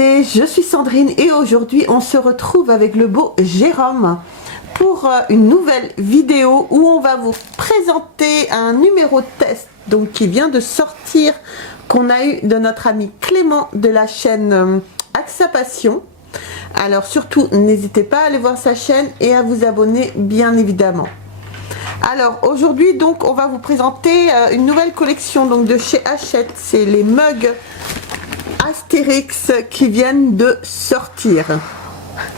BD, je suis Sandrine et aujourd'hui on se retrouve avec le beau Jérôme pour une nouvelle vidéo où on va vous présenter un numéro de test donc qui vient de sortir, qu'on a eu de notre ami Clément de la chaîne AXA Passion. Alors surtout n'hésitez pas à aller voir sa chaîne et à vous abonner bien évidemment. Alors aujourd'hui donc on va vous présenter une nouvelle collection donc de chez Hachette, c'est les mugs Astérix qui viennent de sortir.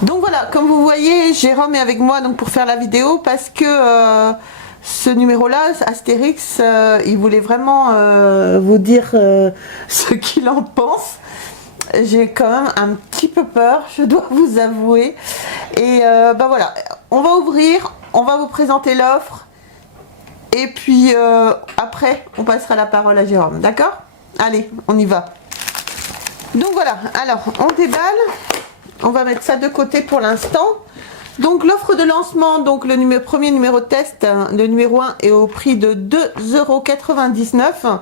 Donc voilà, comme vous voyez, Jérôme est avec moi donc pour faire la vidéo parce que ce numéro là, Astérix, il voulait vraiment vous dire ce qu'il en pense. J'ai quand même un petit peu peur, je dois vous avouer. Et bah voilà, on va ouvrir, on va vous présenter l'offre. Et puis après, on passera la parole à Jérôme, d'accord? Allez, on y va. Donc voilà, alors on déballe. On va mettre ça de côté pour l'instant. Donc l'offre de lancement, donc le premier numéro de test, le numéro 1 est au prix de 2,99 €.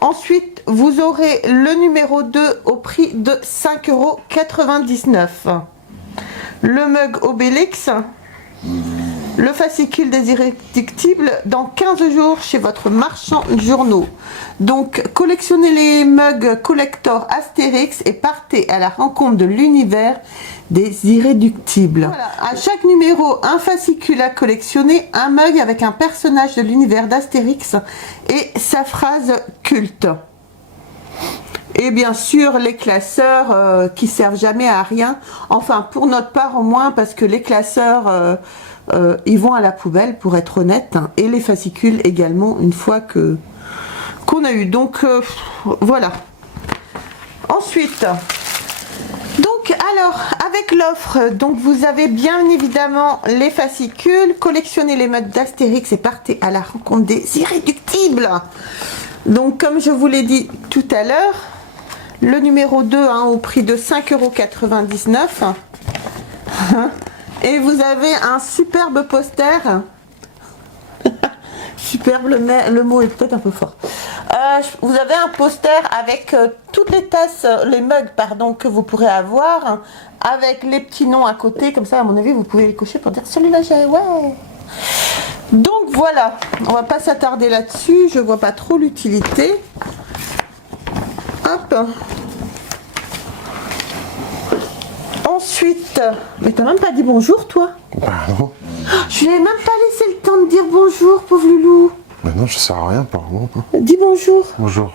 Ensuite, vous aurez le numéro 2 au prix de 5,99 €. Le mug Obélix. Le fascicule des irréductibles dans 15 jours chez votre marchand de journaux. Donc collectionnez les mugs collector Astérix et partez à la rencontre de l'univers des irréductibles. Voilà. À chaque numéro, un fascicule à collectionner, un mug avec un personnage de l'univers d'Astérix et sa phrase culte. Et bien sûr les classeurs qui servent jamais à rien, enfin pour notre part au moins, parce que les classeurs ils vont à la poubelle pour être honnête, hein, et les fascicules également une fois que qu'on a eu. Donc voilà. Ensuite, donc alors avec l'offre, donc vous avez bien évidemment les fascicules, collectionnez les mugs d'Astérix et partez à la rencontre des irréductibles. Donc comme je vous l'ai dit tout à l'heure, le numéro 2 hein, au prix de 5,99 €. Et vous avez un superbe poster. Superbe, le mot est peut-être un peu fort. Vous avez un poster avec toutes les tasses, les mugs, pardon, que vous pourrez avoir, avec les petits noms à côté. Comme ça, à mon avis, vous pouvez les cocher pour dire celui-là, j'ai. Ouais. Donc voilà, on va pas s'attarder là-dessus. Je vois pas trop l'utilité. Hop. Ensuite, mais t'as même pas dit bonjour toi? Bah non. Je lui ai même pas laissé le temps de dire bonjour, pauvre loulou. Bah non, je sers à rien par contre. Dis bonjour. Bonjour.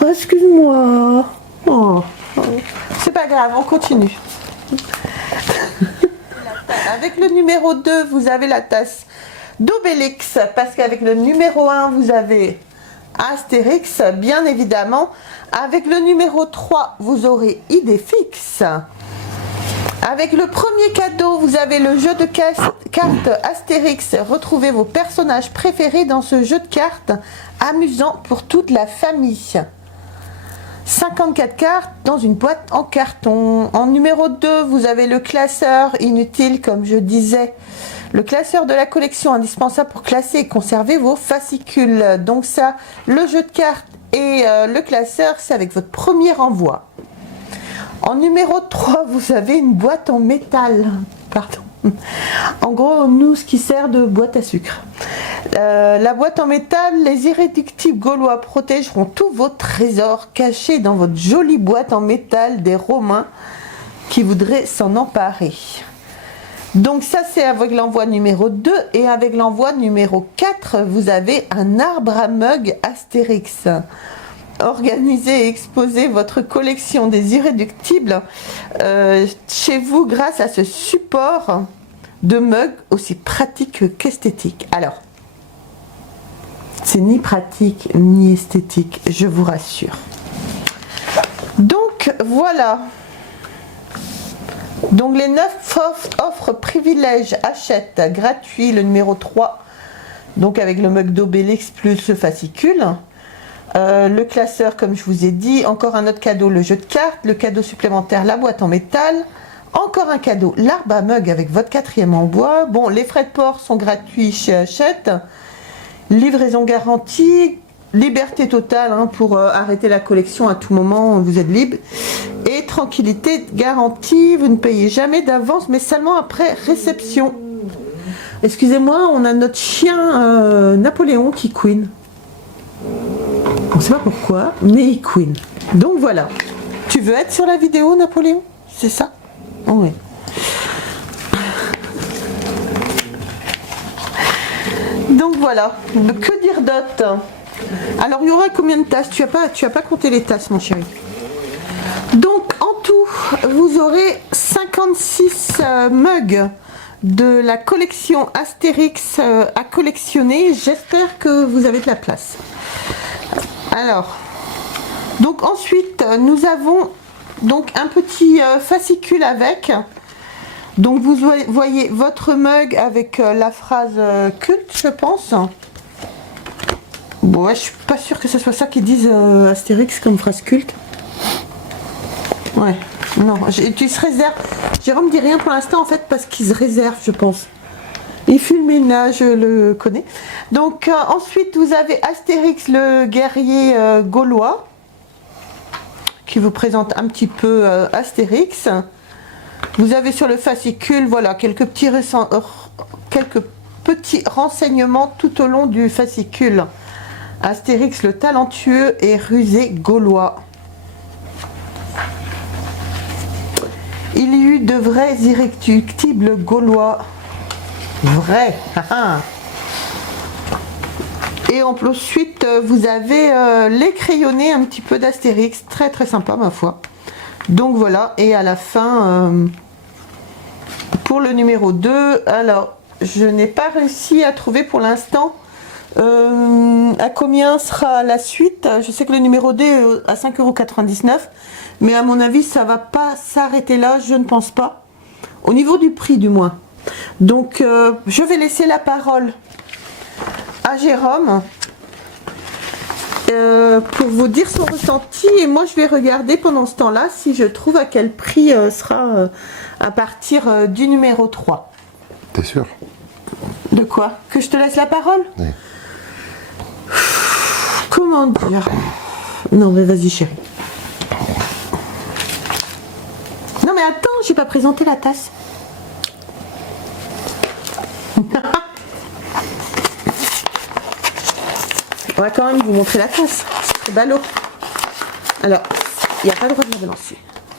Oh, excuse-moi. Oh. C'est pas grave, on continue. Avec le numéro 2, vous avez la tasse d'Obélix, parce qu'avec le numéro 1, vous avez Astérix, bien évidemment. Avec le numéro 3, vous aurez Idéfix. Avec le premier cadeau, vous avez le jeu de cartes Astérix. Retrouvez vos personnages préférés dans ce jeu de cartes amusant pour toute la famille. 54 cartes dans une boîte en carton. En numéro 2, vous avez le classeur inutile, comme je disais. Le classeur de la collection indispensable pour classer et conserver vos fascicules. Donc ça, le jeu de cartes et le classeur, c'est avec votre premier envoi. En numéro 3, vous avez une boîte en métal. Pardon. En gros, nous, ce qui sert de boîte à sucre. La boîte en métal, les irréductibles gaulois protégeront tous vos trésors cachés dans votre jolie boîte en métal des Romains qui voudraient s'en emparer. Donc ça, c'est avec l'envoi numéro 2. Et avec l'envoi numéro 4, vous avez un arbre à mug Astérix. Organisez et exposez votre collection des irréductibles chez vous grâce à ce support de mug aussi pratique qu'esthétique. Alors, c'est ni pratique ni esthétique, je vous rassure. Donc voilà. Donc les 9 offres privilèges Hachette gratuit, le numéro 3, donc avec le mug d'Obélix plus le fascicule. Le classeur comme je vous ai dit, encore un autre cadeau, le jeu de cartes, le cadeau supplémentaire, la boîte en métal, encore un cadeau, l'arbre à mug avec votre 4e en bois. Bon, les frais de port sont gratuits chez Hachette, livraison garantie, liberté totale hein, pour arrêter la collection à tout moment, vous êtes libre. Et tranquillité garantie, vous ne payez jamais d'avance, mais seulement après réception. Excusez-moi, on a notre chien Napoléon qui couine. On ne sait pas pourquoi, mais il couine. Donc voilà. Tu veux être sur la vidéo, Napoléon? C'est ça? Oui. Donc voilà. Que dire d'autre? Alors il y aura combien de tasses? Tu as pas compté les tasses, mon chéri. Donc en tout, vous aurez 56 mugs de la collection Astérix à collectionner. J'espère que vous avez de la place. Alors, donc ensuite, nous avons donc un petit fascicule avec. Donc vous voyez votre mug avec la phrase culte, je pense. Bon, ouais, je suis pas sûre que ce soit ça qu'ils disent Astérix comme phrase culte. Ouais, non, tu se réserves. Jérôme dit rien pour l'instant en fait parce qu'il se réserve, je pense. Il fait le ménage, je le connais. Donc ensuite vous avez Astérix le guerrier gaulois qui vous présente un petit peu Astérix. Vous avez sur le fascicule, voilà, quelques petits renseignements tout au long du fascicule. Astérix le talentueux et rusé gaulois. Il y eut de vrais irréductibles gaulois. Vrai. Et ensuite, vous avez les crayonnés, un petit peu d'Astérix. Très très sympa, ma foi. Donc voilà. Et à la fin, pour le numéro 2, alors, je n'ai pas réussi à trouver pour l'instant à combien sera la suite. Je sais que le numéro 2 est à 5,99 €. Mais à mon avis, ça va pas s'arrêter là, je ne pense pas. Au niveau du prix, du moins. Donc, je vais laisser la parole à Jérôme pour vous dire son ressenti. Et moi, je vais regarder pendant ce temps-là si je trouve à quel prix sera à partir du numéro 3. T'es sûr? De quoi? Que je te laisse la parole? Oui. Comment dire? Non, mais vas-y, chérie. Non, mais attends, j'ai pas présenté la tasse. On va quand même vous montrer la tasse. C'est ballot. Alors, il n'y a pas le droit de la balancer.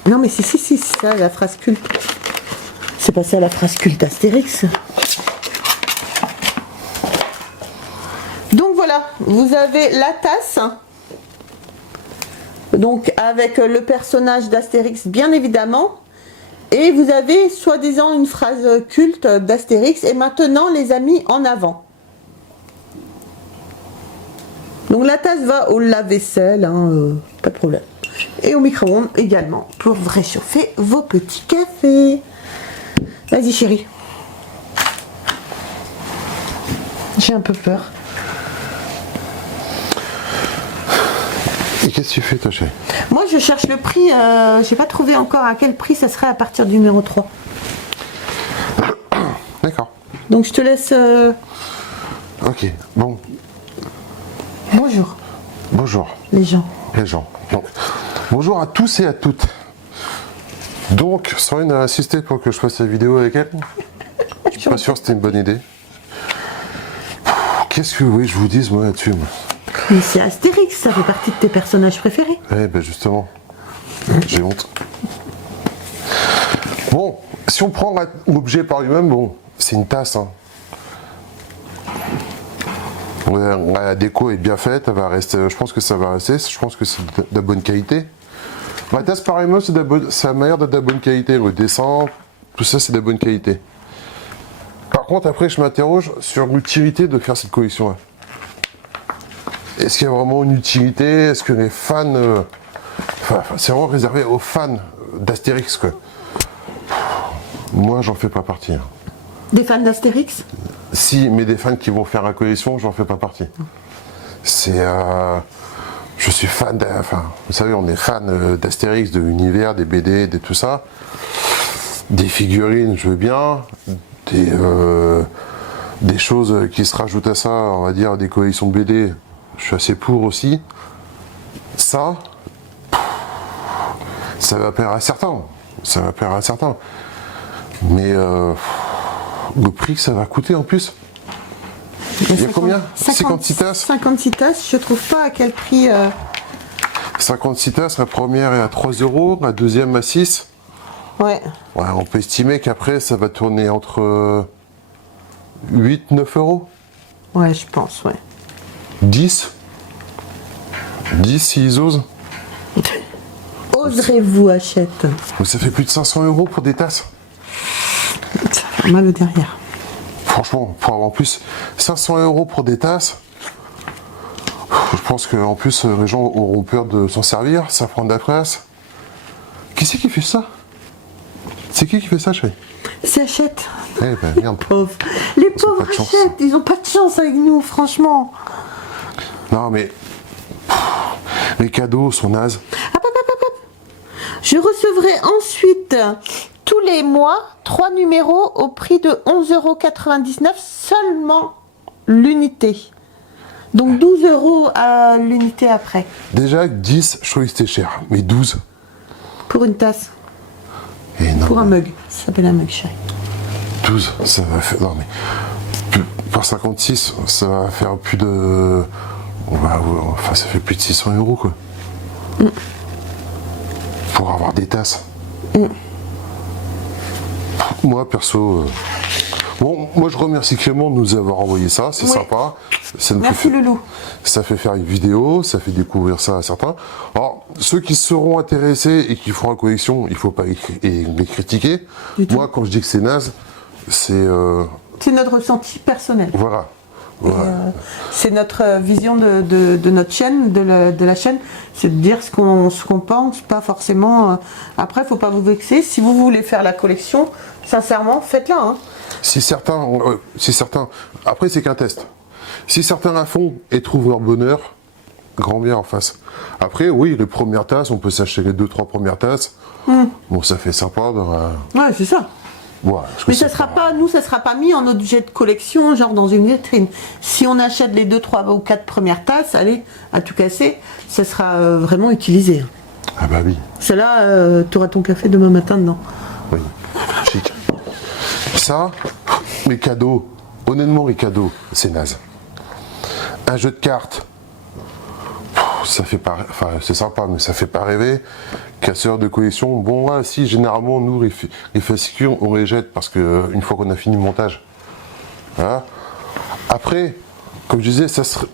Non, mais si, c'est ça, la phrase culte. C'est pas ça la phrase culte Astérix. Donc voilà, vous avez la tasse. Donc avec le personnage d'Astérix, bien évidemment. Et vous avez soi-disant une phrase culte d'Astérix. Et maintenant, les amis, en avant. Donc la tasse va au lave-vaisselle, hein, pas de problème. Et au micro-ondes également, pour réchauffer vos petits cafés. Vas-y chérie. J'ai un peu peur. Et qu'est-ce que tu fais toi, chérie? Moi je cherche le prix, j'ai pas trouvé encore à quel prix ça serait à partir du numéro 3. D'accord. Donc je te laisse... Ok, bon. Bonjour. Bonjour. Les gens. Les gens. Donc, bonjour à tous et à toutes. Donc, Sandrine a insisté pour que je fasse la vidéo avec elle. Je suis pas sûr que c'était une bonne idée. Qu'est-ce que vous voulez que je vous dise, moi, là-dessus, moi? Mais c'est Astérix, ça fait partie de tes personnages préférés. Eh ben justement, j'ai honte. Bon, si on prend l'objet par lui-même, bon, c'est une tasse. Hein. La déco est bien faite, elle va rester, je pense que ça va rester, je pense que c'est de la bonne qualité. La tasse par elle-même, ça a l'air d'être de la bonne qualité, le dessin, tout ça c'est de la bonne qualité. Par contre, après, je m'interroge sur l'utilité de faire cette collection-là. Est-ce qu'il y a vraiment une utilité? Est-ce que les fans... c'est vraiment réservé aux fans d'Astérix, quoi. Moi, j'en fais pas partie. Hein. Des fans d'Astérix? Si, mais des fans qui vont faire la collection, j'en fais pas partie. C'est... je suis fan de... Enfin, vous savez, on est fan d'Astérix, de l'univers, des BD, de tout ça. Des figurines, je veux bien. Des choses qui se rajoutent à ça, on va dire, des collections de BD, je suis assez pour aussi. Ça va plaire à certains. Ça va plaire à certains. Mais le prix que ça va coûter en plus. Il y a combien 56 tasses 56 tasses, je trouve pas à quel prix. 56 tasses, la première est à 3 €, la deuxième à 6. Ouais. Ouais, on peut estimer qu'après ça va tourner entre 8, 9 €. Ouais, je pense, ouais. 10 s'ils osent. Oserez-vous achète? Donc ça fait plus de 500 € pour des tasses. Ça fait mal au derrière. Franchement, pour avoir en plus 500 € pour des tasses, je pense qu'en plus les gens auront peur de s'en servir, ça prend de la place. Qui c'est qui fait ça? C'est qui fait ça, chérie? C'est Hachette. Eh ben merde. Pauvres. Les Ils ont pauvres pas de chance. Hachette, ils ont pas de chance avec nous, franchement. Non mais les cadeaux sont nazes. Hop, hop, hop, hop. Je recevrai ensuite tous les mois 3 numéros au prix de 11,99 € seulement l'unité. Donc 12 € à l'unité après. Déjà 10, je trouvais que c'était cher, mais 12. Pour une tasse. Et non, Pour un mug. Ça s'appelle un mug, chérie. 12, ça va faire. Non mais par 56, ça va faire plus de. Enfin, ça fait plus de 600 € quoi. Pour avoir des tasses. Moi perso. Bon, moi je remercie Clément de nous avoir envoyé ça, c'est Oui. sympa. Ça nous Merci, fait, Loulou. ça fait faire une vidéo, ça fait découvrir ça à certains. Alors, ceux qui seront intéressés et qui feront la collection, il ne faut pas les critiquer. Du tout. Moi, quand je dis que c'est naze, c'est. C'est notre ressenti personnel. Voilà. Voilà. C'est notre vision de notre chaîne, de la chaîne, c'est de dire ce qu'on pense, pas forcément. Après, faut pas vous vexer. Si vous voulez faire la collection, sincèrement, faites-la. Hein. Si certains. Après, c'est qu'un test. Si certains la font et trouvent leur bonheur, grand bien en face. Après, oui, les premières tasses, on peut s'acheter les 2-3 premières tasses. Bon, ça fait sympa. Ouais, c'est ça. Voilà, Mais ça sera pas, nous, ça sera pas mis en objet de collection, genre dans une vitrine. Si on achète les 2, 3 ou 4 premières tasses, allez, à tout casser, ça sera vraiment utilisé. Ah bah oui. Celle-là, tu auras ton café demain matin dedans. Oui, chic. Ça, les cadeaux, honnêtement, les cadeaux, c'est naze. Un jeu de cartes, ça fait pas, enfin, c'est sympa, mais ça fait pas rêver. Casseur de collection, bon, ouais, si, généralement, nous, les fascicules, on les jette parce que une fois qu'on a fini le montage. Voilà. Après, comme je disais, ça serait.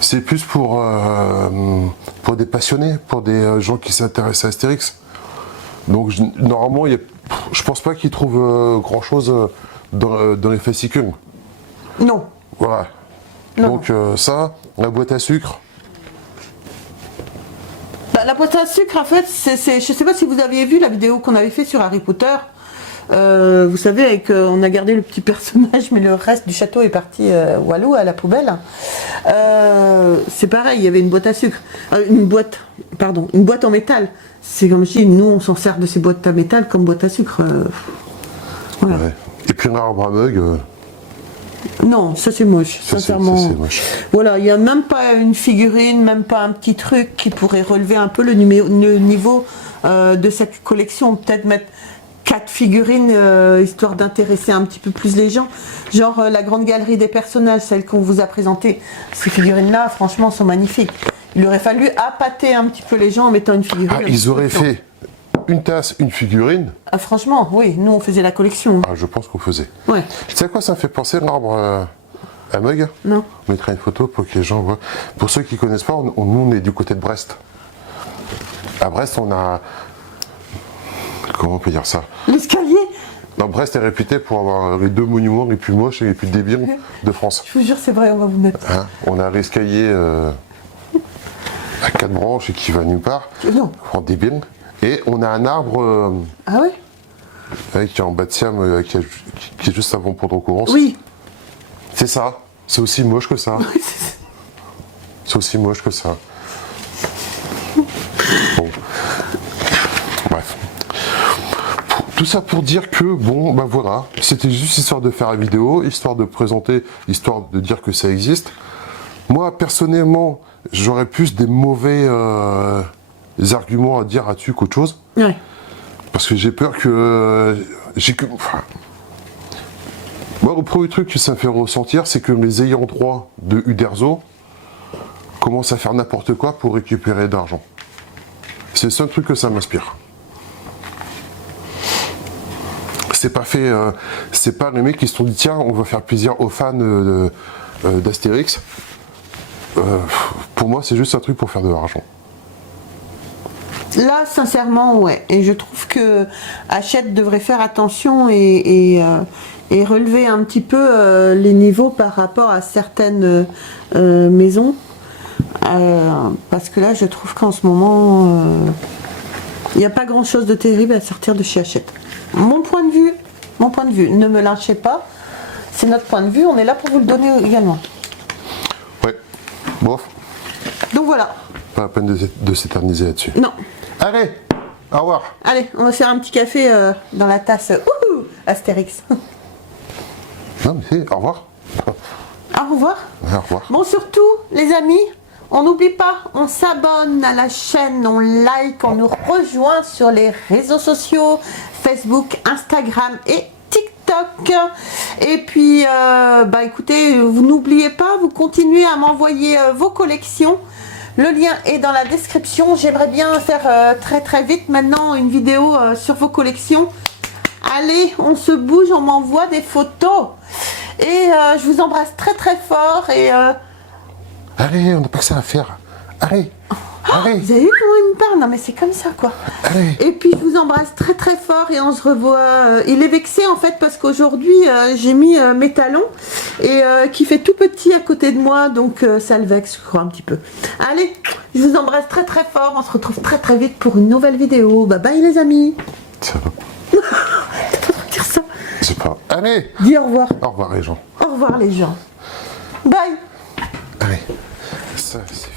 C'est plus pour des passionnés, pour des gens qui s'intéressent à Astérix. Donc normalement, je pense pas qu'ils trouvent grand chose dans les fascicules. Non. Voilà. Non. Donc ça, la boîte à sucre. Bah, la boîte à sucre, en fait, je sais pas si vous aviez vu la vidéo qu'on avait fait sur Harry Potter. Vous savez, on a gardé le petit personnage, mais le reste du château est parti walou à la poubelle. C'est pareil, il y avait une boîte à sucre, une boîte en métal. C'est comme si nous on s'en sert de ces boîtes à métal comme boîte à sucre. Voilà. Ouais. Et puis un arbre à mug. Non, ça c'est moche, sincèrement. Ça, c'est moche. Voilà, il n'y a même pas une figurine, même pas un petit truc qui pourrait relever un peu le niveau de cette collection. Peut-être mettre 4 figurines, histoire d'intéresser un petit peu plus les gens. Genre la grande galerie des personnages, celle qu'on vous a présentée. Ces figurines-là, franchement, sont magnifiques. Il aurait fallu appâter un petit peu les gens en mettant une figurine. Ah, ils auraient fait une tasse, une figurine. Ah, franchement, oui, nous on faisait la collection. Ah, je pense qu'on faisait. Ouais. Tu sais à quoi ça me fait penser, l'arbre à mug? Non. On mettra une photo pour que les gens voient. Pour ceux qui ne connaissent pas, nous on est du côté de Brest. À Brest, on a. Comment on peut dire ça? L'escalier. Non, Brest est réputé pour avoir les 2 monuments les plus moches et les plus débiles de France. Je vous jure, c'est vrai, on va vous mettre. Hein, on a l'escalier à 4 branches et qui va nulle part. Non. En débile. Et on a un arbre Ah ouais? qui est en bas de Siam, qui est juste avant Pont-en-Courance. Oui. C'est ça. C'est aussi moche que ça. C'est aussi moche que ça. Bon. Bref. Tout ça pour dire que, bon, bah voilà, c'était juste histoire de faire la vidéo, histoire de présenter, histoire de dire que ça existe. Moi, personnellement, j'aurais plus des mauvais arguments à dire là-dessus qu'autre chose. Ouais. Parce que j'ai peur que... Moi, le premier truc que ça me fait ressentir, c'est que les ayants droit de Uderzo commencent à faire n'importe quoi pour récupérer de l'argent. C'est le seul truc que ça m'inspire. C'est pas fait... c'est pas les mecs qui se sont dit, tiens, on va faire plaisir aux fans d'Astérix. Pour moi, c'est juste un truc pour faire de l'argent. Là, sincèrement, ouais. Et je trouve que Hachette devrait faire attention et relever un petit peu les niveaux par rapport à certaines maisons. Parce que là, je trouve qu'en ce moment, il n'y a pas grand-chose de terrible à sortir de chez Hachette. Mon point de vue, ne me lâchez pas. C'est notre point de vue, on est là pour vous le donner également. Ouais, bof. Donc voilà. Pas la peine de s'éterniser là-dessus. Non. Allez, au revoir. Allez, on va faire un petit café dans la tasse. Ouhou, Astérix. Non, mais c'est, au revoir. Au revoir. Ouais, au revoir. Bon, surtout, les amis, on n'oublie pas, on s'abonne à la chaîne, on like, on nous rejoint sur les réseaux sociaux, Facebook, Instagram et TikTok. Et puis, écoutez, vous n'oubliez pas, vous continuez à m'envoyer vos collections. Le lien est dans la description. J'aimerais bien faire très vite maintenant une vidéo sur vos collections. Allez, on se bouge, on m'envoie des photos. Et je vous embrasse très fort. Et Allez, on n'a pas que ça à faire. Allez, allez. vous avez vu comment il me parle? Non mais c'est comme ça quoi. Allez. Et puis je vous embrasse très fort et on se revoit. Il est vexé en fait parce qu'aujourd'hui j'ai mis mes talons et qui fait tout petit à côté de moi, donc ça le vexe je crois un petit peu. Allez, je vous embrasse très fort, on se retrouve très vite pour une nouvelle vidéo. Bye bye les amis. Ça va. T'as pas dire ça. C'est pas... Allez. Dis au revoir. Au revoir les gens. Au revoir les gens. Bye. Allez. Ça, c'est...